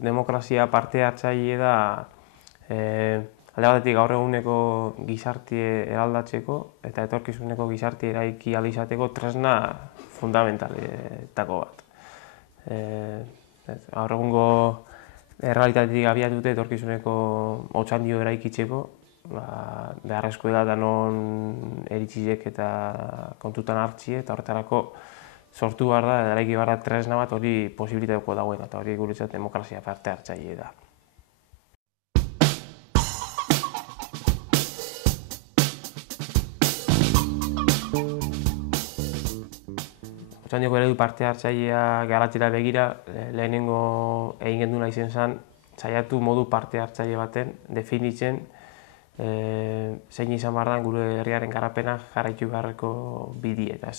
demokrazia parte hartzaile da alde batetik gaur eguneko gizartea eraldatzeko eta etorkizuneko gizartea eraiki ahal izateko tresna fundamentaletako bat. Gaur egungo errealitatetik abiatuta etorkizuneko otxandio eraikitzeko beharrezkoa da non eritziek eta kontutan hartzie eta horretarako sortu behar da, eraiki behar da tresna bat hori posibilitateko dagoen eta hori guretzat demokrazia parte hartzaile da. Otxandioko eredu parte hartzailea garatzera begira, lehenengo egin genduna izen zen, saiatu modu parte hartzaile baten definitzen zein izan behar da gure herriaren garapena jarraitu beharreko bidea eta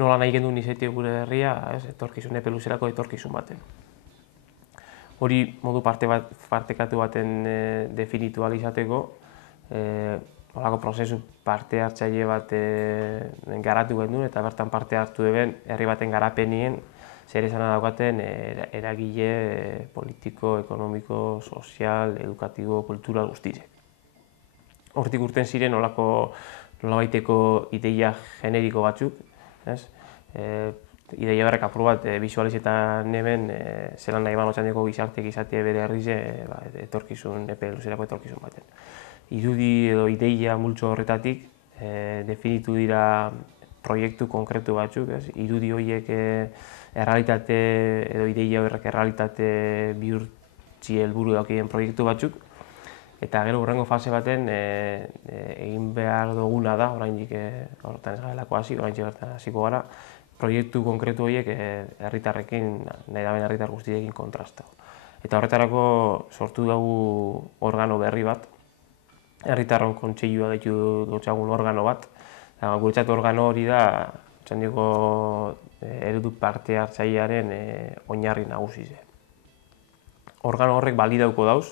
nola nahi gendun izatea gure herria, etorkizun epe luzerako etorkizun baten. Hori modu partekatu baten definitu ahal izateko, horako prozesu parte hartzaile bat garatu gendun eta bertan parte hartu eben herri baten garapenien zer esana daukaten eragile politiko, ekonomiko, sozial, edukatibo, kultura guztiek. Hortik urten ziren nolabaiteko ideia generiko batzuk, ideia berrek apur bat bisualizetan eben zelan nahi ban Otxandioko gizarteak izatea bere herrize etorkizun, epe luzerako etorkizun baten. Irudi edo ideia multzo horretatik definitu dira proiektu konkretu batzuk, irudi horiek errealitate edo ideia horrek errealitate bihurtzi helburu daukien proiektu batzuk eta gero hurrengo fase baten egin behar duguna da, oraindik horretan ez garelako hasi, oraintxe bertan hasiko gara, proiektu konkretu horiek herritarrekin, nahi daben herritar guztiekin kontrastatu. Eta horretarako sortu dugu organo berri bat, herritarron kontseilua deitu dutxagun organo bat, eta guretzat organo hori da Otxandioko eredu parte hartzailearen oinarri nagusize. Organo horrek balidauko dauz,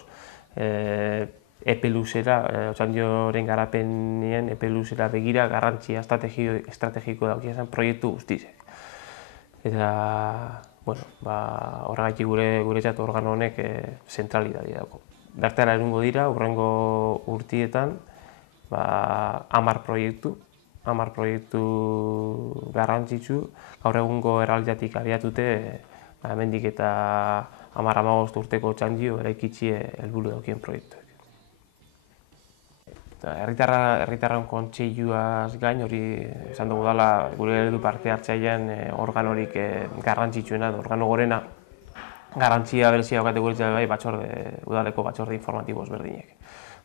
epe luzera, Otxandioren garapenien epe luzera begira garrantzia estrategiko daukien proiektu guztizek. Eta, horregatik guretzat organo honek zentralitatea dauko. Bertara erungo dira, hurrengo urtietan, 10 proiektu garrantzitsu, gaur egungo errealitatetik abiatute, hemendik eta 10-15 urteko Otxandio eraikitzie helburu daukien proiektuek. Herritarron kontseiluaz gain, hori esan dugu dela gure eredu parte hartzailean organorik garrantzitsuena, organo gorena, garrantzia berezia daukate guretzat udaleko batzorde informatibo ezberdinek.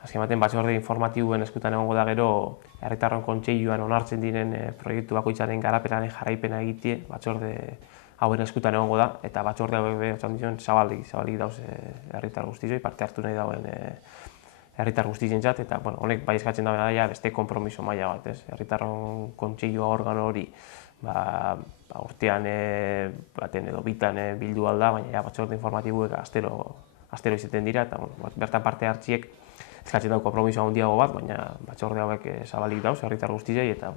Azken baten batzorde informatiboen eskutan egongo da gero herritarron kontseiluan onartzen diren proiektu bakoitzaren garapenaren jarraipena egitea, batzorde hauen eskutan egongo da, eta batzorde hauek Otxandion zabalik dauz herritar guztioi, parte hartu nahi dauen herritar guztientzat, eta honek bai eskatzen da beste konpromiso maila bat, herritarron kontseilua organo hori urtean baten edo bitan bildu alda, baina batzorde informatiboek astero izaten dira, eta bertan parte hartziek eskatzen dago konpromiso handiago bat, baina batzorde hauek zabalik dauz herritar guztiei, eta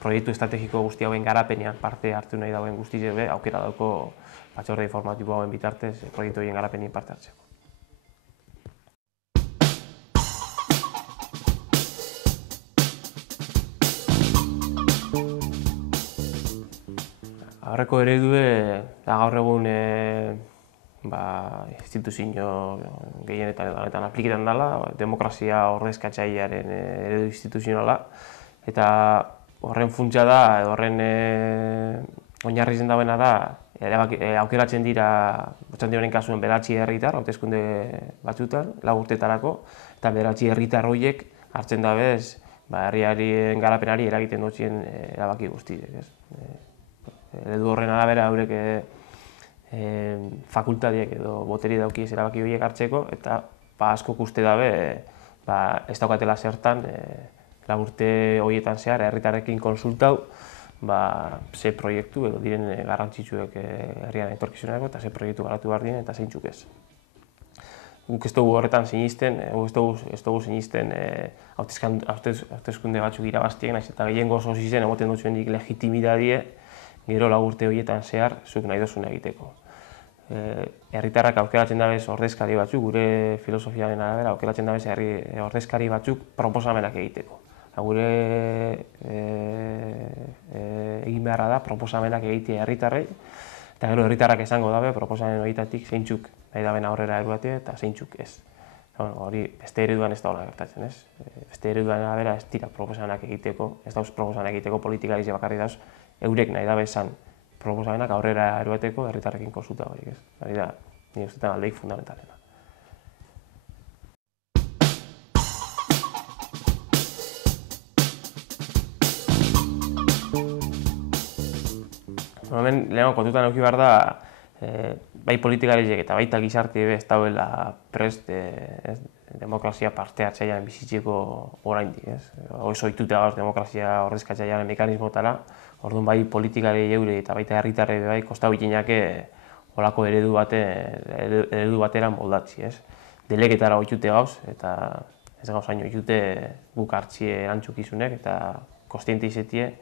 proiektu estrategiko guzti hauen garapenean parte hartu nahi dauen guztiei aukera dauko batzorde informatibo hauen bitartez proiektu horien garapenean parte hartzeko. Aurreko eredue gaur egun instituzio gehienetan apliketan dela, demokrazia ordezkatzailearen eredu instituzionala, eta horren funtsa da, horren oinarri zen dagoena da, aukeratzen dira, Otxandioren kasuen 9 herritar, hauteskunde batzutan, 4 urteetarako, eta 9 herritar horiek hartzen dabez herriaren garapenari eragiten dutxien erabaki guztiek. Eredu horren arabera haurek fakultateak edo boteri daukiez erabaki horiek hartzeko, eta askok uste dabe ez daukatela zertan 4 urte horietan zehar herritarrekin konsultau ze proiektu edo diren garrantzitsuek herriaren etorkizunerako eta ze proiektu garatu behar diren eta zeintzuk ez. Guk ez dugu horretan sinisten, ez dugu sinisten hauteskunde batzuk irabaztiek, nahiz eta gehiengo oso izen emoten dutzuendik legitimidadie gero 4 urte horietan zehar zuk nahi dozuna egiteko. herritarrak aukeratzen dabez ordezkari batzuk, gure filosofiaren arabera, aukeratzen dabez ordezkari batzuk proposamenak egiteko. Gure egin beharra da proposamenak egitea herritarrei, eta gero herritarrak esango dabe proposamen horietatik zeintzuk nahi daben aurrera eruatea eta zeintzuk ez. Hori beste ereduan ez da hola gertatzen, ez? Beste ereduan arabera ez dira proposamenak egiteko, ez dauz proposamenak egiteko politikarize bakarri dauz, eurek nahi dabe esan proposamenak aurrera eruateko herritarrekin konsulta horiek, ez? Hori da, nire ustetan aldeik fundamentalena. Hemen lehenago kontutan eduki behar da, bai politikariek eta baita gizarte ez dauela prest demokrazia parte hartzailean bizitzeko oraindik, ez? Oso ohituta gauz demokrazia ordezkatzailearen mekanismotara, orduan bai politikari eure eta baita herritarrei bai kostau ikinake holako eredu batera moldatzi, ez? Delegetara ohitute gauz eta ez gauz haino ohitute guk hartzie erantzukizunek eta kontziente izetie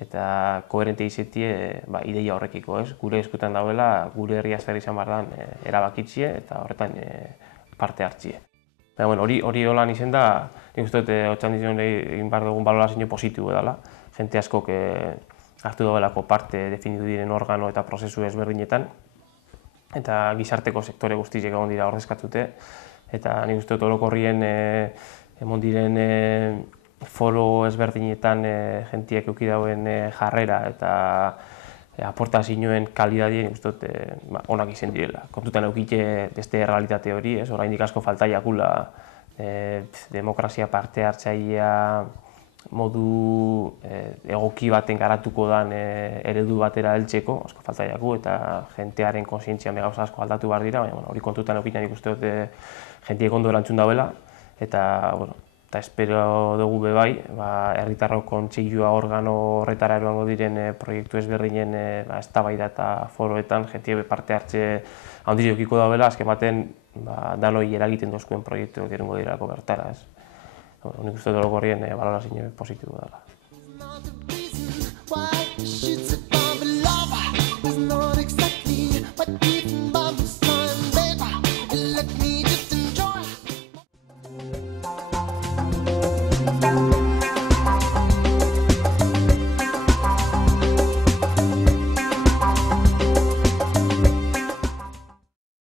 eta koherente izetie ideia horrekiko, ez? Gure eskutan dauela, gure herria zer izan behar dan erabakitzie eta horretan parte hartzie. Hori holan izen da, nik uste dut Otxandizun egin behar dugun balorazio positibo edala. Jente askok hartu daudelako parte definitu diren organo eta prozesu ezberdinetan, eta gizarteko sektore guztiek egon dira ordezkatute, eta nik uste dut orokorrien emon diren foro ezberdinetan jentiek eduki dauen jarrera eta aportazioen kalidadien uste dut onak izen direla. Kontutan eukite beste realitate hori, oraindik asko falta jakula demokrazia parte hartzailea modu egoki baten garatuko dan eredu batera heltzeko, asko falta jaku eta jentearen kontzientzian gauza asko aldatu behar dira, baina hori kontutan eukitan ikuste dut jentiek ondo erantzun dauela eta espero dugu bebai, herritarrok kontseilua organo horretara eroango diren proiektu ezberdinen eztabaida eta foroetan jentie parte hartze handiz edukiko dauela, azken baten danoi eragiten dozkuen proiektuak erango dirako bertara. Nik uste dut orokorrien balorazio positibo dela.